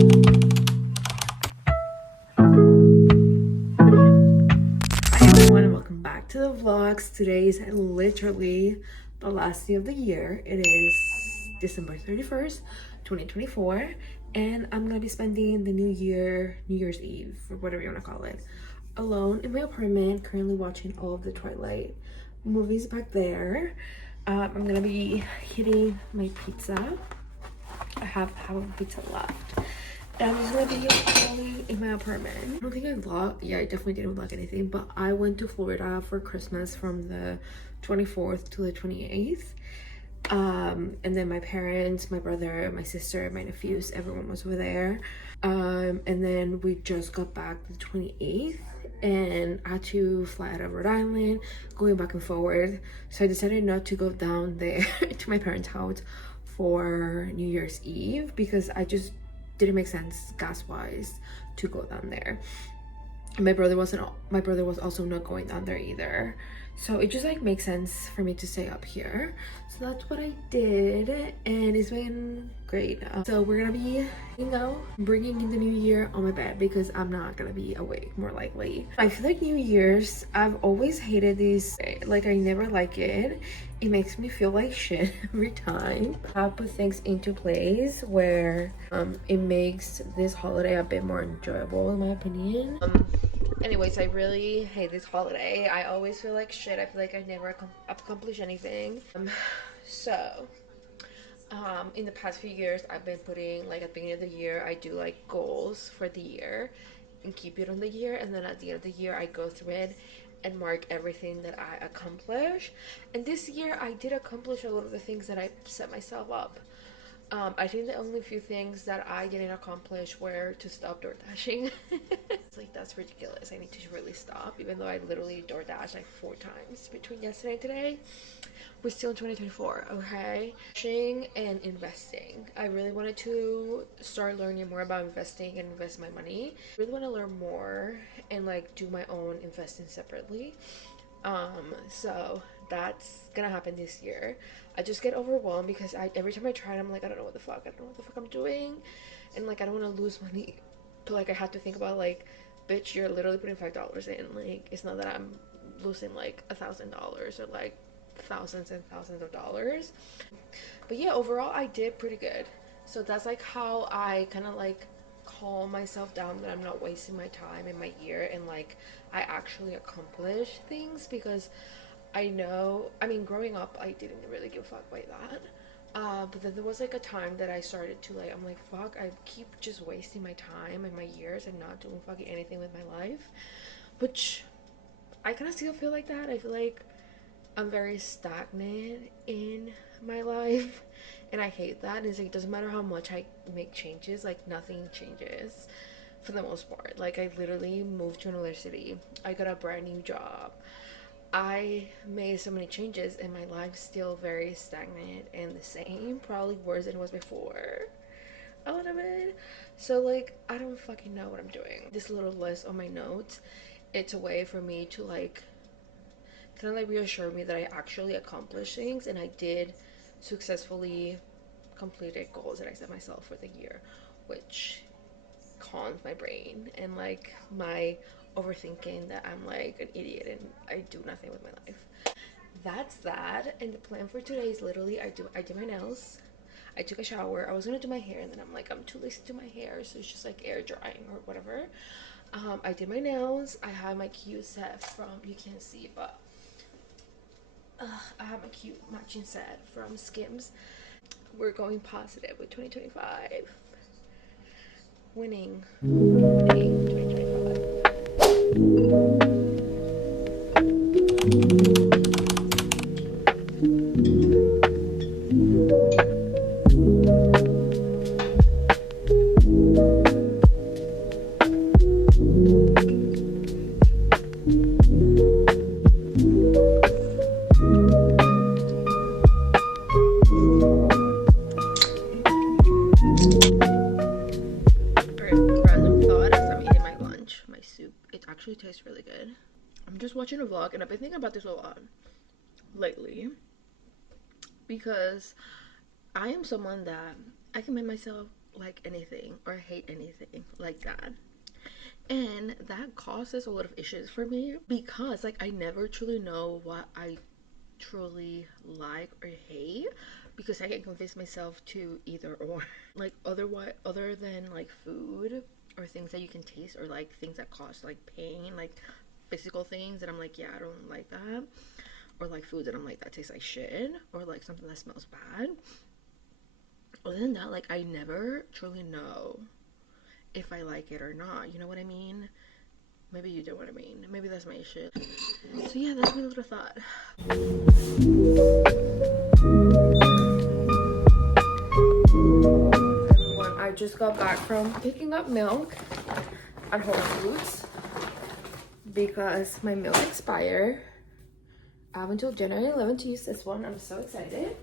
Everyone, and welcome back to the vlogs. Today is literally the last day of the year. It is December 31st, 2024, and I'm gonna be spending the New Year's Eve, or whatever you want to call it, alone in my apartment, currently watching all of the Twilight movies back there. I'm gonna be hitting my pizza. I have half of a pizza left. And I'm just gonna be chilling in my apartment. I don't think I vlogged. Yeah, I definitely didn't vlog anything, but I went to Florida for Christmas from the 24th to the 28th. And then my parents, my brother, my sister, my nephews, everyone was over there. And then we just got back the 28th, and I had to fly out of Rhode Island, going back and forward. So I decided not to go down there to my parents' house for New Year's Eve because I just didn't make sense gas wise to go down there. My brother was also not going down there either, so it just like makes sense for me to stay up here. So that's what I did, and it's been great. So we're gonna be, bringing in the new year on my bed because I'm not gonna be awake, more likely. I feel like New Year's, I've always hated these, like I never like it. It makes me feel like shit every time. I put things into place where it makes this holiday a bit more enjoyable, in my opinion. Anyways, I really hate this holiday. I always feel like shit. I feel like I never accomplish anything. In the past few years, I've been putting, like, at the beginning of the year, I do like goals for the year and keep it on the year, and then at the end of the year I go through it and mark everything that I accomplish. And this year I did accomplish a lot of the things that I set myself up. I think the only few things that I didn't accomplish were to stop door dashing. It's like, that's ridiculous. I need to really stop, even though I literally door dashed like 4 times between yesterday and today. We're still in 2024, okay? Dashing and investing. I really wanted to start learning more about investing and invest my money. I really want to learn more and like do my own investing separately. So that's gonna happen this year. I just get overwhelmed because every time I try it, I'm like, I don't know what the fuck, I'm doing, and like I don't want to lose money, but like I have to think about, like, bitch, you're literally putting $5 in. Like, it's not that I'm losing like $1,000 or like thousands and thousands of dollars. But yeah, overall I did pretty good. So that's like how I kind of like calm myself down, that I'm not wasting my time in my year, and like I actually accomplish things. Because I mean, growing up I didn't really give a fuck by that. But then there was like a time that I started to like, I'm like, fuck, I keep just wasting my time and my years and not doing fucking anything with my life. Which I kind of still feel like that. I feel like I'm very stagnant in my life, and I hate that. And it's like, it doesn't matter how much I make changes, like nothing changes for the most part. Like, I literally moved to another city, I got a brand new job, I made so many changes, and my life's still very stagnant and the same, probably worse than it was before a little bit. So like, I don't fucking know what I'm doing. This little list on my notes, it's a way for me to like kind of like reassure me that I actually accomplished things, and I did successfully completed goals that I set myself for the year, which calms my brain and like my overthinking that I'm like an idiot and I do nothing with my life. That's that. And the plan for today is literally, I did my nails, I took a shower, I was gonna do my hair, and then I'm like, I'm too lazy to do my hair, so it's just like air drying or whatever. I did my nails. I have my cute set from, you can't see, but I have a cute matching set from Skims. We're going positive with 2025. Winning. Winning 2025. Random thought as I'm eating my lunch, my soup. It actually tastes really good. I'm just watching a vlog, and I've been thinking about this a lot lately because I am someone that I can make myself like anything or hate anything like that. And that causes a lot of issues for me because like I never truly know what I truly like or hate because I can convince myself to either or. Like otherwise other than like food or things that you can taste or like things that cause like pain, like physical things that I'm like, yeah, I don't like that. Or like food that I'm like that tastes like shit or like something that smells bad. Other than that, like I never truly know if I like it or not. You know what I mean? Maybe you know what I mean. Maybe that's my shit. So yeah, that's my little thought. Everyone, I just got back from picking up milk at Whole Foods because my milk expired. I have until January 11th to use this one. I'm so excited.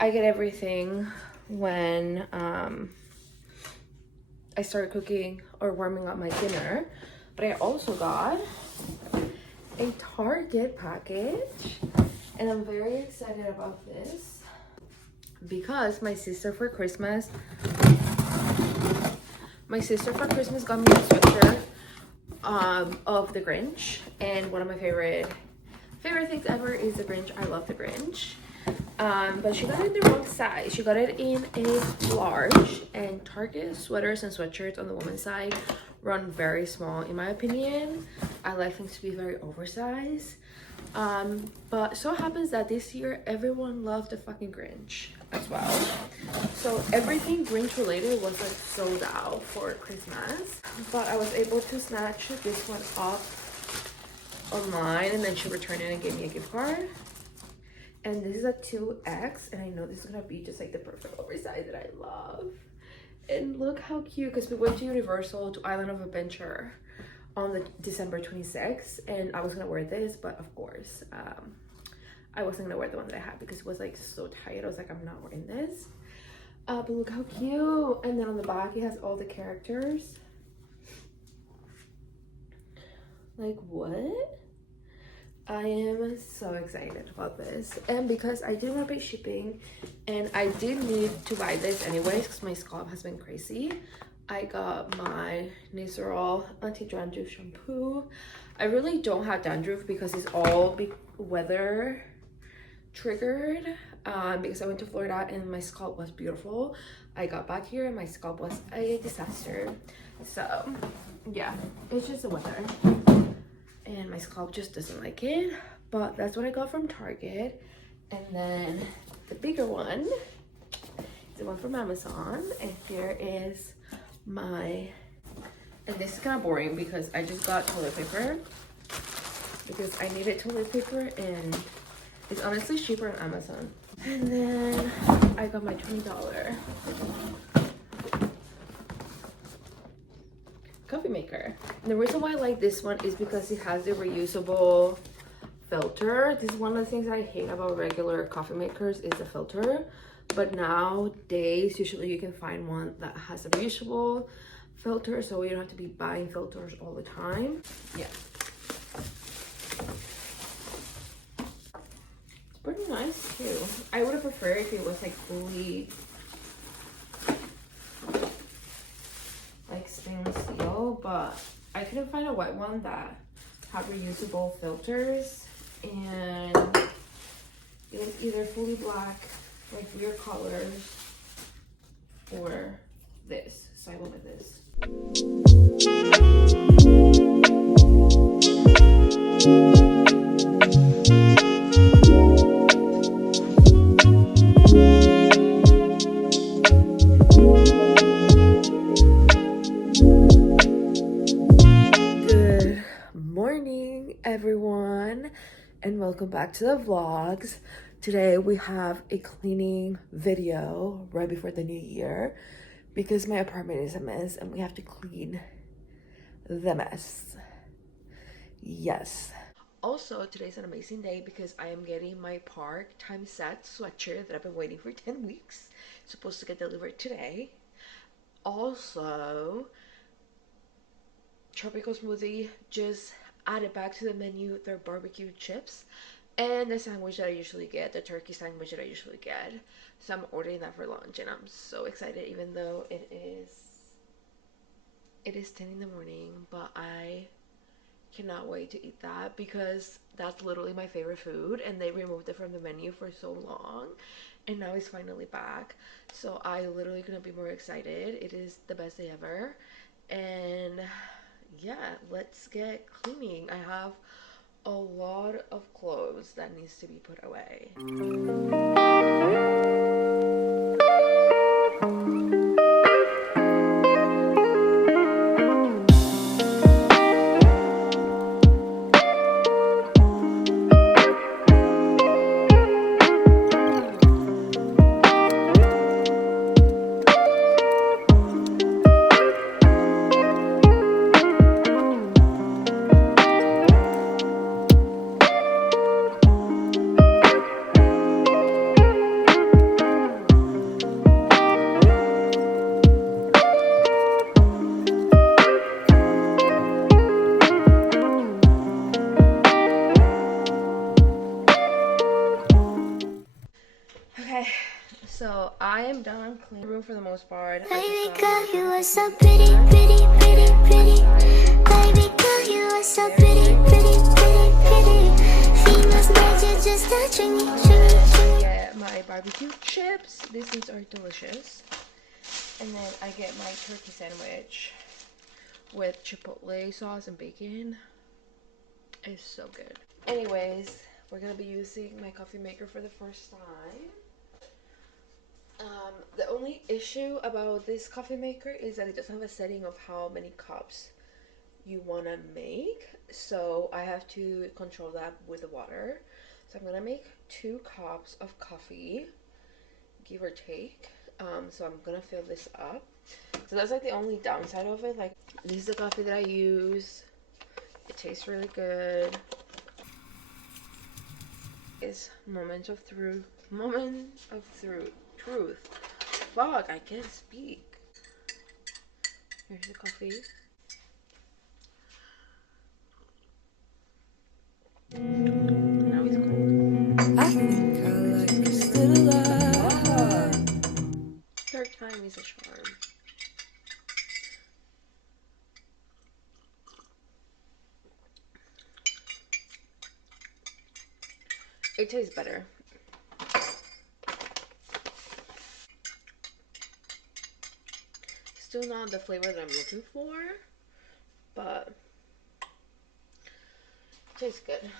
I get everything when I start cooking or warming up my dinner. But I also got a Target package and I'm very excited about this because my sister for Christmas got me a sweatshirt of the Grinch, and one of my favorite things ever is the Grinch. I love the Grinch. But she got it in the wrong size. She got it in a large, and Target sweaters and sweatshirts on the woman's side run very small in my opinion. I like things to be very oversized. But so happens that this year everyone loved the fucking Grinch as well. So everything Grinch related was like sold out for Christmas. But I was able to snatch this one up online and then she returned it and gave me a gift card. And this is a 2X, and I know this is gonna be just like the perfect oversize that I love. And look how cute, because we went to Universal, to Island of Adventure on the December 26th, and I was gonna wear this, but of course, I wasn't gonna wear the one that I had because it was like so tight. I was like, I'm not wearing this. But look how cute. And then on the back, it has all the characters. Like, what? I am so excited about this, and because I didn't want to pay shipping and I did need to buy this anyways because my scalp has been crazy, I got my Nizoral anti-dandruff shampoo. I really don't have dandruff because it's all weather triggered, because I went to Florida and my scalp was beautiful. I got back here and my scalp was a disaster. So yeah, it's just the weather and my scalp just doesn't like it. But that's what I got from Target. And then the bigger one is the one from Amazon, and here is my, and this is kind of boring because I just got toilet paper because I needed toilet paper and it's honestly cheaper on Amazon. And then I got my $20 coffee maker. And the reason why I like this one is because it has the reusable filter. This is one of the things that I hate about regular coffee makers is the filter. But nowadays, usually you can find one that has a reusable filter, so you don't have to be buying filters all the time. Yeah. It's pretty nice too. I would have preferred if it was like fully like stainless steel, but I couldn't find a white one that had reusable filters, and it was either fully black, like weird colors, or this. So I went with this. Good morning, everyone, and welcome back to the vlogs. Today we have a cleaning video right before the new year because my apartment is a mess and we have to clean the mess. Yes. Also, today's an amazing day because I am getting my Park Time Set sweatshirt that I've been waiting for 10 weeks. It's supposed to get delivered today. Also, Tropical Smoothie just added back to the menu their barbecue chips. and the sandwich that I usually get, the turkey sandwich that I usually get. So I'm ordering that for lunch, and I'm so excited, even though it is 10 in the morning, but I cannot wait to eat that because that's literally my favorite food, and they removed it from the menu for so long, and now it's finally back. So I literally couldn't be more excited. It is the best day ever. And yeah, let's get cleaning. I have a lot of clothes that needs to be put away. Okay, so I am done cleaning the room for the most part. Baby girl, you are so pretty, pretty, pretty, pretty. Baby girl, you are so pretty, pretty, pretty, pretty. Females made you just touching me, I get my barbecue chips. These things are delicious. And then I get my turkey sandwich with chipotle sauce and bacon. It's so good. Anyways, we're gonna be using my coffee maker for the first time. The only issue about this coffee maker is that it doesn't have a setting of how many cups you want to make, so I have to control that with the water. So I'm gonna make 2 cups of coffee, give or take. So I'm gonna fill this up. So that's like the only downside of it. Like, this is the coffee that I use. It tastes really good. It's moment of truth. Truth. Fuck, I can't speak. Here's the coffee. Now it's cold. I think I like this little life. Third time is a charm. It tastes better. Still not the flavor that I'm looking for, but it tastes good.